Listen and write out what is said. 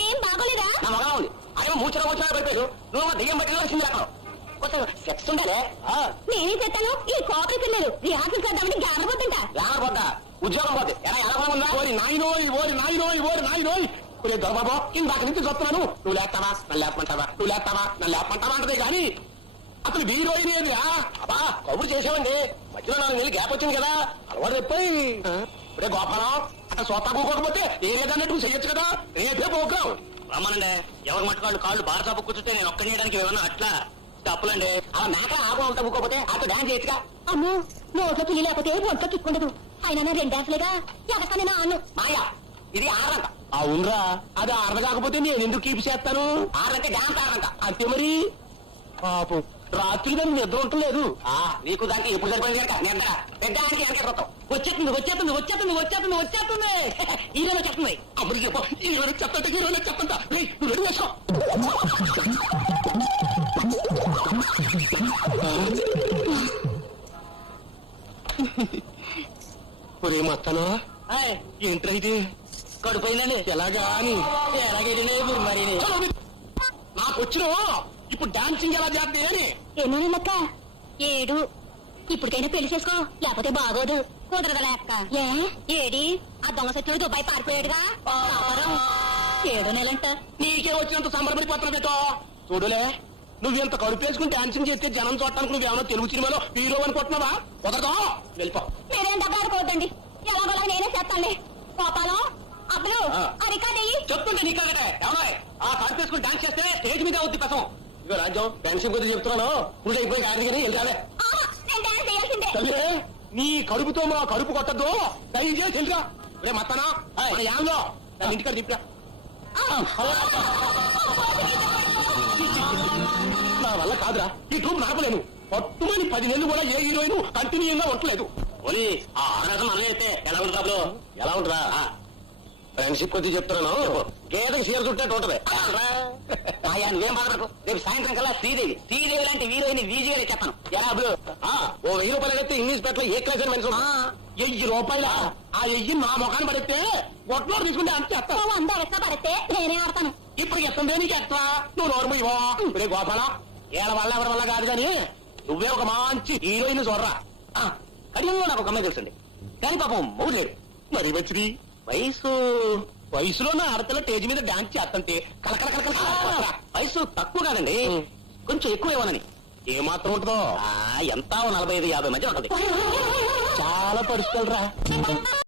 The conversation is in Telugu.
ఏం బాగోలేదా? నా మగం ఉంది అదే మూర్చలో పడిపోయాడు. నువ్వు దెయ్యం పట్టింది అక్కడ కొంచెం సెక్స్ ఉండాలి. నేనే చెప్తాను. ఈ కోపి పిల్లలు రిహార్సల్ చేద్దామని గాబరపోతుంటా. గాబరపోద్దా ఉద్యోగం పోతే ఎలా ఉందా? ఓరి నాయనోయ్ ఓరి నాయనోయ్ ఓరి నాయనోయ్. ఒరే దొరబాబు ఇందాక నుంచి చూస్తున్నాను. నువ్వు లేస్తావా నన్ను లేపమంటావా, నువ్వు లేస్తావా నన్ను లేపమంటావా అంటదే గాని అసలు హీరోయిన్ ఏదిరా? అబ్బా కబురు చేసామండి. మధ్యలో 4 నెలలు గ్యాప్ వచ్చింది కదా, అలవాటు చెప్పి ఇప్పుడే గోపాలం అక్కడ సోతా కూకోకపోతే ఏ లేదన్నట్టు చెయ్యొచ్చు కదా. రేపే ప్రోగ్రాం రమ్మనండి. ఎవరి మట్టుకాళ్ళు కాళ్ళు బాగా చాపు కూర్చుంటే నేను ఒక్క చేయడానికి ఏమన్నా అట్లా తప్పులండి. అలా మేక ఆకు అంతా కూకోపోతే అటు డాన్స్ చేయొచ్చుగా. అమ్మో నోట్లో పిల్లి లేకపోతే ఒంట్లో కిక్కుండదు. అయినా నేను 2 డాన్సులుగా ఎవరికైనా అన్ను మాయా ఇది ఆరంట. అవునరా అది ఆరద కాకపోతే నేను ఎందుకు కీపు చేస్తాను? ఆరంటే డాన్స్ ఆరంట అంతే మరి. పాపం రాత్రి దానికి నిద్ర ఉండలేదు. నీకు దానికి ఎప్పుడు సరిపోయింది కనుక నిద్ర పెద్దానికి వెనకెడతావు. వచ్చేస్తుంది వచ్చేస్తుంది వచ్చేస్తుంది వచ్చేస్తుంది వచ్చేస్తుంది హీరోలో చెప్తుంది. అప్పుడు చెప్పు హీరోలో చెప్తా హీరోలో చెప్తా నువ్వు రెడీ వేసుకో. ఒరే మొత్తాను ఏంట్రా ఇది? కడుపోయిందండి. ఎలాగా అని ఎలాగైతే మరి నాకు వచ్చిన ఇప్పుడు డాన్సింగ్ ఎలా చేద్దాం అని. ఏమేనక్క 7 ఇప్పటికైనా పెళ్లి చేసుకో లేకపోతే బాగోదు. కుదరదలే అక్క. ఏడి ఆ దొంగ సచ్చుడు దుబాయ్ పారిపోయాడుగా. 7 నెలంట. నీకే వచ్చినంత సంబరపడిపోతున్నా బేటో. చూడులే నువ్వు ఎంత కడుపేసుకుని డాన్సింగ్ చేస్తే జనం చూడటానికి నువ్వేమన్నా తెలుగు సినిమాలో హీరో అనుకుంటున్నావా? కుదరదా వెళ్ళిపో. మీరేం దెబ్బలాడుకోవద్దండి. ఎలాగోలా నేనే చేస్తాండి. కోపాలం అబ్బులు అరికాదయ్యి చెప్తుంటే నీకంటే ఎవరో ఆ కడుపేసుకుని డాన్స్ చేస్తే స్టేజ్ మీద అవుద్ది కసం. ఇగో రాజ్యం ఫ్రెండ్షిప్ గురించి చెప్తున్నాను. నువ్వు అయిపోయి కాదు కానీ వెళ్ళాలే. నేను డాన్స్ చేయాల్సిందే. చదివే నీ కడుపుతో మా కడుపు కొట్టద్దు దయచేసి తెలుసా. రే మత్తనా యాన్లో నన్ను ఇంటికాడ తిప్పా. నా వల్ల కాదురా ఈ ట్రూప్ నడపలేను. మొత్తమని 10 నెలలు కూడా ఏ హీరోయిన్ కంటిన్యూగా ఉండలేదు. ఓన్లీ ఆ ఆనందం అన్న అయితే ఎలా ఉంటారు? ఎలా ఉంటారా? ఫ్రెండ్షిప్ కొద్ది చెప్తున్నాను. గేదకి చీర చుట్టేట్టు ఉంటది. నువ్వేం బాధపడకు. రేపు సాయంత్రం కల్లా శ్రీదేవి లాంటి హీరోయిన్ విజయ్ చెప్పాను. ఎలా అబ్బులు 1000 రూపాయలు అయితే ఇంగ్లీష్ పెట్టలో ఏ క్లాస్ అని మనిషి 1000 రూపాయల ఆ 1000 నా ముఖాన్ని పడితే ఒట్లో తీసుకుంటే అంతే ఎత్తా. 100 ఎక్స్ట్రా పడితే నేనే ఆడతాను. ఇప్పుడు ఎత్తందే నీకు ఎత్తా. నువ్వు నోరు ఇవ్వ. ఇప్పుడే గోపాల ఏళ్ళ వల్ల ఎవరి వల్ల కాదు కానీ నువ్వే ఒక మంచి హీరోయిన్ చూడరా. కడియంలో నాకు ఒక అమ్మాయి తెలుసండి కానీ పాపం మౌడు లేడు. మరి వచ్చింది వయసులో నా ఆడపిల్ల స్టేజ్ మీద డాన్స్ చేస్తుంటే కలకల వయసు తక్కువ కాదండి కొంచెం ఎక్కువ ఇవ్వనని. ఏమాత్రం ఉంటుందో ఎంత 45-50 మధ్య ఉంటది. చాలా పరిస్థితులు రా.